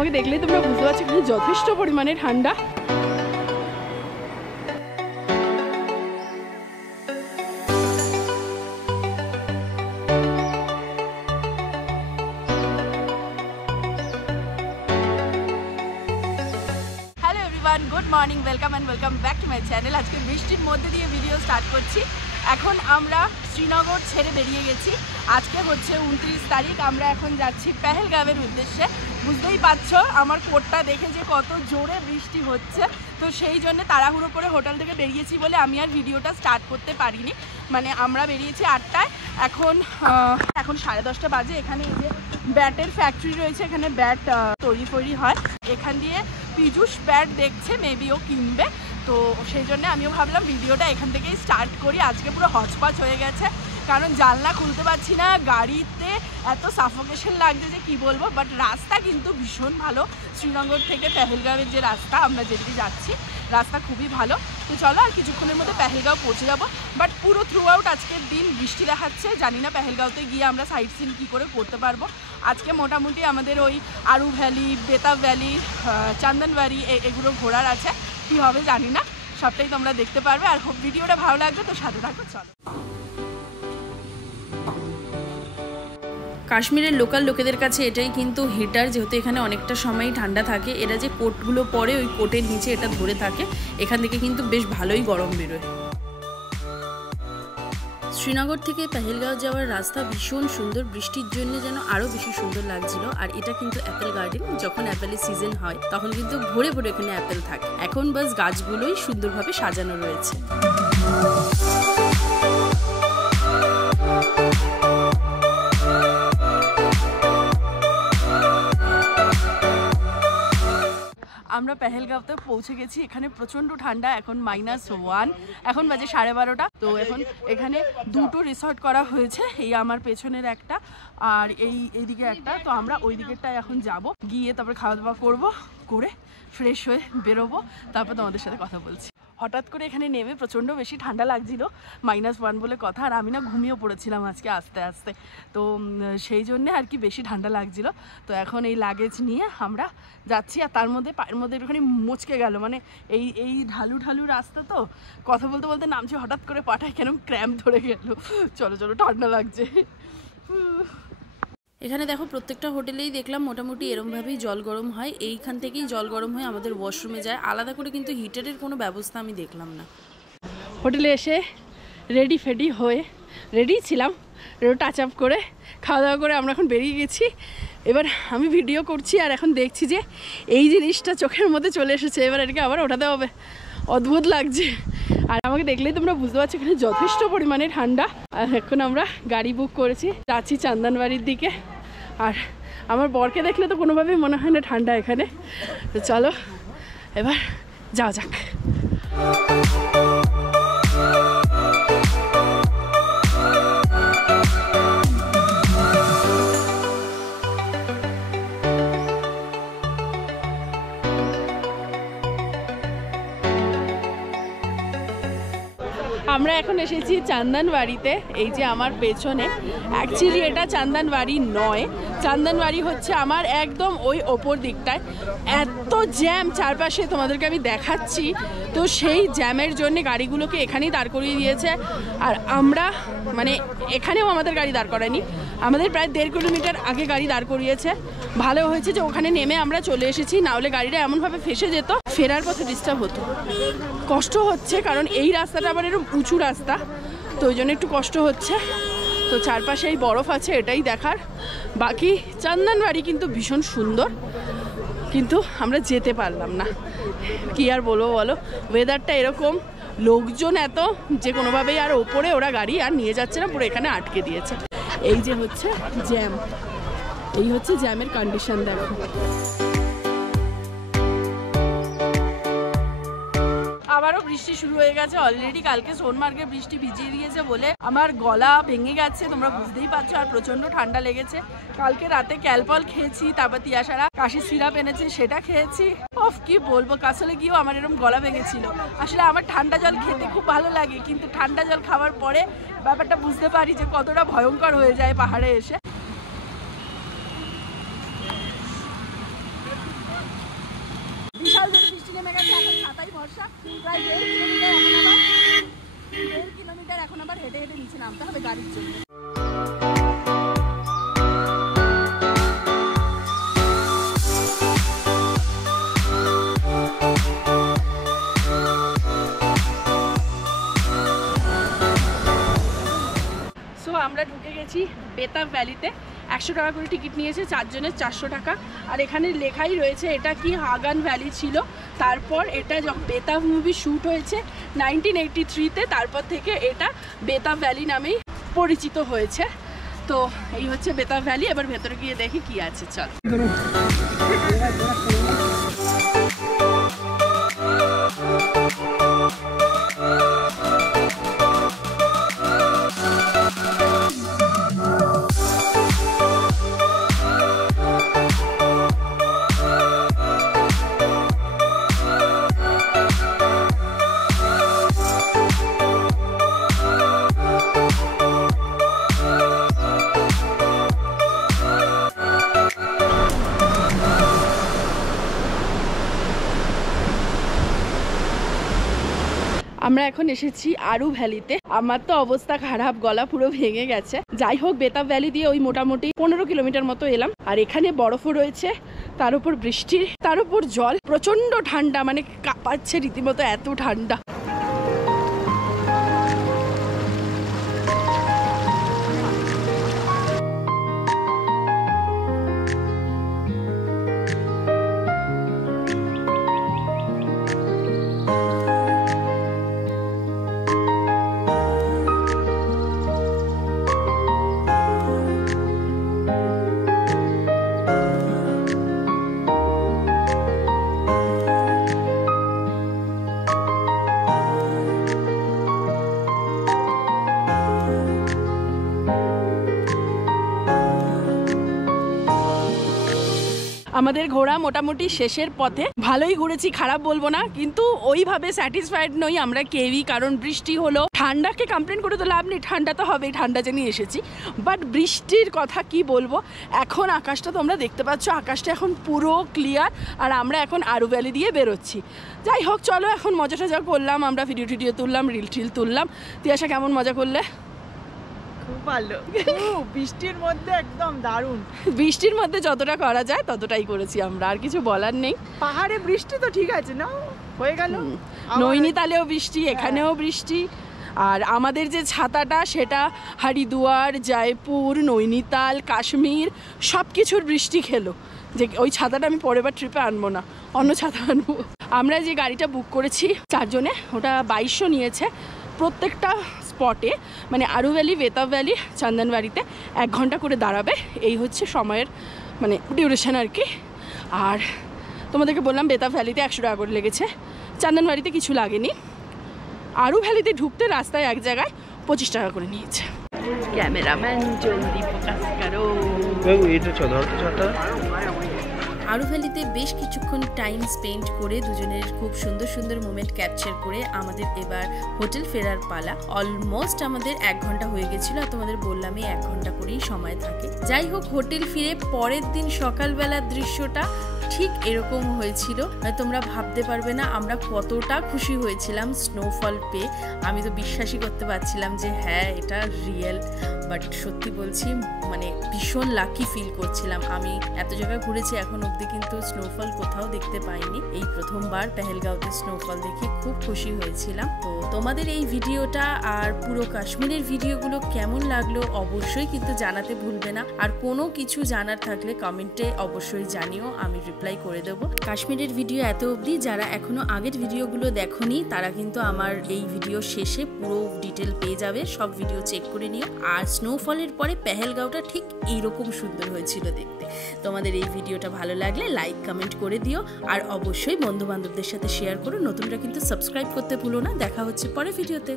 আমাকে দেখলেই তোমরা বুঝতে পারছো এখানে যথেষ্ট পরিমাণে ঠান্ডা। Good morning, welcome and welcome back to my channel. আজকে বৃষ্টির মধ্যে দিয়ে ভিডিও স্টার্ট করছি। এখন আমরা শ্রীনগর ছেড়ে বেরিয়ে গেছি। আজকে হচ্ছে 29 তারিখ। আমরা এখন যাচ্ছি পেহেলগাঁওয়ের উদ্দেশ্যে। বুঝতেই পারছো আমার কোটটা দেখে যে কত জোরে বৃষ্টি হচ্ছে, তো সেই জন্য তাড়াহুড়ো করে হোটেল থেকে বেরিয়েছি বলে আমি আর ভিডিওটা স্টার্ট করতে পারিনি। মানে আমরা বেরিয়েছি 8টায়, এখন 10:30 বাজে। এখানে এই যে ব্যাটের ফ্যাক্টরি রয়েছে, এখানে ব্যাট তৈরি হয়। এখান দিয়ে পীযূষ ব্যাট দেখছে, মেবি ও কিনবে, তো সেই জন্য আমিও ভাবলাম ভিডিওটা এখান থেকেই স্টার্ট করি। আজকে পুরো হচপাচ হয়ে গেছে, কারণ জানলা খুলতে পারছি না, গাড়িতে এত সাফোকেশন লাগছে যে কি বলবো। বাট রাস্তা কিন্তু ভীষণ ভালো। শ্রীনগর থেকে পেহেলগাঁওয়ের যে রাস্তা, আমরা যেদিকে যাচ্ছি রাস্তা খুবই ভালো। তো চলো আর কিছুক্ষণের মধ্যে পেহেলগাঁও পৌঁছে যাবো। বাট পুরো থ্রু আউট আজকের দিন বৃষ্টি দেখাচ্ছে। জানি না পেহেলগাঁওতে গিয়ে আমরা সাইট সিন কী করে করতে পারবো। আজকে মোটামুটি আমাদের ওই আরু ভ্যালি, বেতাব ভ্যালি, চন্দনবাড়ি এগুলো ঘোরার আছে। কী হবে জানি না, সবটাই তোমরা দেখতে পারবে। আর ভিডিওটা ভালো লাগবে তো সাথে থাকো। চলো। কাশ্মীরের লোকাল লোকেদের কাছে এটাই কিন্তু হিটার, যেহেতু এখানে অনেকটা সময়ই ঠান্ডা থাকে। এরা যে কোটগুলো পরে ওই কোটের নিচে এটা ধরে থাকে, এখান থেকে কিন্তু বেশ ভালোই গরম বেরোয়। শ্রীনগর থেকে পেহেলগাঁও যাওয়ার রাস্তা ভীষণ সুন্দর, বৃষ্টির জন্য যেন আরও বেশি সুন্দর লাগছিল। আর এটা কিন্তু অ্যাপেল গার্ডেন, যখন অ্যাপেলের সিজন হয় তখন কিন্তু ভরে ভরে এখানে অ্যাপেল থাকে। এখন বাস গাছগুলোই সুন্দরভাবে সাজানো রয়েছে। আমরা পেহেলগাঁওতে পৌঁছে গেছি। এখানে প্রচণ্ড ঠান্ডা, এখন -1, এখন বাজে 12:30। তো এখন এখানে দুটো রিসর্ট করা হয়েছে, এই আমার পেছনের একটা আর এইদিকে একটা। তো আমরা ওই দিকেরটায় এখন যাব, গিয়ে তারপরে খাওয়া দাওয়া করবো, করে ফ্রেশ হয়ে বেরোবো, তারপর তোমাদের সাথে কথা বলছি। হঠাৎ করে এখানে নেমে প্রচণ্ড বেশি ঠান্ডা লাগছিল, -1 বলে কথা। আর আমি না ঘুমিয়ে পড়েছিলাম আজকে আস্তে আস্তে, তো সেই জন্যে আর কি বেশি ঠান্ডা লাগছিল। তো এখন এই লাগেজ নিয়ে আমরা যাচ্ছি। আর তার মধ্যে পায়ের মধ্যে একটুখানি মুচকে গেল, মানে এই ঢালু রাস্তা, তো কথা বলতে বলতে নামছি, হঠাৎ করে পাটায় কেন ক্র্যাম্প ধরে গেল। চলো ঠান্ডা লাগছে। এখানে দেখো প্রত্যেকটা হোটেলেই দেখলাম মোটামুটি এরমভাবেই জল গরম হয়। এইখান থেকেই জল গরম হয়ে আমাদের ওয়াশরুমে যায়, আলাদা করে কিন্তু হিটারের কোনো ব্যবস্থা আমি দেখলাম না। হোটেলে এসে রেডি হয়ে রেডি ছিলাম, টাচ আপ করে খাওয়া দাওয়া করে আমরা এখন বেরিয়ে গেছি। এবার আমি ভিডিও করছি আর এখন দেখছি যে এই জিনিসটা চোখের মধ্যে চলে এসেছে। এবার এটাকে আবার ওঠাতে হবে, অদ্ভুত লাগছে। আর আমাকে দেখলেই তোমরা বুঝতে পারছো এখানে যথেষ্ট পরিমাণে ঠান্ডা। আর এখন আমরা গাড়ি বুক করেছি, যাচ্ছি চন্দনবাড়ির দিকে। আর আমার বরকে দেখলে তো কোনোভাবেই মনে হয় না ঠান্ডা এখানে। তো চলো এবার যাওয়া যাক। আমরা এখন এসেছি চন্দনবাড়িতে, এই যে আমার পেছনে। অ্যাকচুয়ালি এটা চন্দনবাড়ি নয়, চন্দনবাড়ি হচ্ছে আমার একদম ওই ওপর দিকটায়। এত জ্যাম চারপাশে, তোমাদেরকে আমি দেখাচ্ছি। তো সেই জ্যামের জন্য গাড়িগুলোকে এখানেই দাঁড় করিয়ে দিয়েছে। আর আমরা মানে এখানেও আমাদের গাড়ি দাঁড় করায়নি, আমাদের প্রায় 1.5 কিলোমিটার আগে গাড়ি দাঁড় করিয়েছে। ভালো হয়েছে যে ওখানে নেমে আমরা চলে এসেছি, নাহলে গাড়িটা এমনভাবে ফেসে যেত, ফেরার পথে ডিস্টার্ব হতো। কষ্ট হচ্ছে কারণ এই রাস্তাটা আবার এরকম উঁচু রাস্তা, তো ওই জন্য একটু কষ্ট হচ্ছে। তো চারপাশে এই বরফ আছে, এটাই দেখার। বাকি চন্দনবাড়ি কিন্তু ভীষণ সুন্দর, কিন্তু আমরা যেতে পারলাম না। কি আর বলবো বলো, ওয়েদারটা এরকম, লোকজন এত যে কোনোভাবেই আর ওপরে ওরা গাড়ি আর নিয়ে যাচ্ছে না, পুরো এখানে আটকে দিয়েছে। এই যে হচ্ছে জ্যাম, এই হচ্ছে জ্যামের কন্ডিশন দেখো। আবারও বৃষ্টি শুরু হয়ে গেছে অলরেডি। কালকে সোনমার্গে বৃষ্টি ভিজিয়ে দিয়েছে বলে আমার গলা ভেঙে গেছে, তোমরা বুঝতেই পারছো। আর প্রচন্ড ঠান্ডা লেগেছে। কালকে রাতে ক্যালপল খেয়েছি, তারপর তিয়াশারা কাশির সিরাপ এনেছে, সেটা খেয়েছি। অফ কি বলবো, কাসলে গিয়েও আমার এরকম গলা ভেঙেছিল। আসলে আমার ঠান্ডা জল খেতে খুব ভালো লাগে, কিন্তু ঠান্ডা জল খাওয়ার পরে ব্যাপারটা বুঝতে পারি যে কতটা ভয়ঙ্কর হয়ে যায় পাহাড়ে এসে। ভরসা। প্রায় 1.5 কিলোমিটার এখন আবার হেঁটে হেঁটে নিচে নামতে হবে গাড়ির জন্য। আমরা ঢুকে গেছি বেতাব ভ্যালিতে। 100 টাকা করে টিকিট নিয়েছে, 4 জনের 400 টাকা। আর এখানে লেখাই রয়েছে এটা কি হাগান ভ্যালি ছিল, তারপর এটা যখন বেতাব মুভি শ্যুট হয়েছে 1983-তে, তারপর থেকে এটা বেতাব ভ্যালি নামেই পরিচিত হয়েছে। তো এই হচ্ছে বেতাব ভ্যালি। এবার ভেতরে গিয়ে দেখি কি আছে, চল। আমরা এখন এসেছি আরু ভ্যালিতে। আমার তো অবস্থা খারাপ, গলা পুরো ভেঙে গেছে। যাই হোক, বেতাব ভ্যালি দিয়ে ওই মোটামুটি 15 কিলোমিটার মতো এলাম। আর এখানে বরফও রয়েছে, তার উপর বৃষ্টি, তার উপর জল, প্রচন্ড ঠান্ডা, মানে কাঁপাচ্ছে রীতিমতো, এত ঠান্ডা। আমাদের ঘোরা মোটামুটি শেষের পথে। ভালোই ঘুরেছি, খারাপ বলবো না, কিন্তু ওইভাবে স্যাটিসফাইড নই আমরা কেউই। কারণ বৃষ্টি হলো, ঠান্ডাকে কমপ্লেন করে তো লাভ নেই, ঠান্ডা তো হবেই, ঠান্ডা জেনে এসেছি। বাট বৃষ্টির কথা কি বলবো। এখন আকাশটা তোমরা দেখতে পাচ্ছ, আকাশটা এখন পুরো ক্লিয়ার। আর আমরা এখন আরু ভ্যালি দিয়ে বেরোচ্ছি। যাই হোক, চলো এখন মজা টজা করলাম, আমরা ভিডিও টিডিও তুললাম, রিল টিল তুললাম। তিয়াশা কেমন মজা করলে? খুব ভালো, বৃষ্টির মধ্যে একদম দারুণ। বৃষ্টির মধ্যে যতটা করা যায় ততটাই করেছি আমরা, আর কিছু বলার নেই। পাহাড়ে বৃষ্টি তো ঠিক আছে না, হয়ে গেল। নৈনিতালেও বৃষ্টি, এখানেও বৃষ্টি। আর আমাদের যে ছাতাটা সেটা হরিদ্বার, জয়পুর, নৈনিতাল, কাশ্মীর সব কিছুর বৃষ্টি খেলো। যে ওই ছাতাটা আমি পরের বার ট্রিপে আনবো না, অন্য ছাতা আনবো। আমরা যে গাড়িটা বুক করেছি 4 জনে, ওটা 2200 নিয়েছে প্রত্যেকটা স্পটে। মানে আরু ভ্যালি, বেতাব ভ্যালি, চন্দনবাড়িতে 1 ঘন্টা করে দাঁড়াবে। এই হচ্ছে সময়ের মানে ডিউরেশন আর কি। আর তোমাদেরকে বললাম বেতাব ভ্যালিতে 100 টাকা করে লেগেছে, চন্দনবাড়িতে কিছু লাগেনি। আরু ভ্যালিতে ঢুকতে রাস্তায় এক জায়গায় 25 টাকা করে নিয়েছে। ক্যামেরাম্যান জলদি ফোকাস করো। আরু ভ্যালিতে বেশ কিছুক্ষণ টাইম স্পেন্ড করে দুজনের খুব সুন্দর সুন্দর মোমেন্ট ক্যাপচার করে আমাদের এবার হোটেল ফেরার পালা। অলমোস্ট আমাদের 1 ঘন্টা হয়ে গেছিল, আর তোমাদের বললামই 1 ঘন্টা করেই সময় থাকে। যাই হোক, হোটেল ফিরে পরের দিন সকালবেলার দৃশ্যটা ঠিক এরকম হয়েছিল। তোমরা ভাবতে পারবে না আমরা কতটা খুশি হয়েছিলাম স্নোফল পেয়ে। আমি তো বিশ্বাসই করতে পারছিলাম যে হ্যাঁ এটা রিয়েল। বাট সত্যি বলছি, মানে ভীষণ লাকি ফিল করছিলাম। আমি এত জায়গায় ঘুরেছি, এখন অবধি কিন্তু স্নোফল কোথাও দেখতে পাইনি। এই প্রথমবার পেহেলগাঁওতে স্নোফল দেখে খুব খুশি হয়েছিলাম। তো তোমাদের এই ভিডিওটা আর পুরো কাশ্মীরের ভিডিওগুলো কেমন লাগলো অবশ্যই কিন্তু জানাতে ভুলবে না। আর কোনো কিছু জানার থাকলে কমেন্টে অবশ্যই জানিও, আমি রিপ্লাই করে দেবো। কাশ্মীরের ভিডিও এত অবধি যারা এখনো আগের ভিডিওগুলো দেখোনি তারা কিন্তু আমার এই ভিডিও শেষে পুরো ডিটেল পেয়ে যাবে, সব ভিডিও চেক করে নিও। আর স্নোফলের পরে পেহেলগাঁওটা ঠিক এইরকম সুন্দর হয়েছিল দেখতে। তোমাদের এই ভিডিওটা ভালো লাগলে লাইক কমেন্ট করে দিও, আর অবশ্যই বন্ধু বান্ধবদের সাথে শেয়ার করো। নতুনরা কিন্তু সাবস্ক্রাইব করতে ভুলো না। দেখা হচ্ছে পরের ভিডিওতে।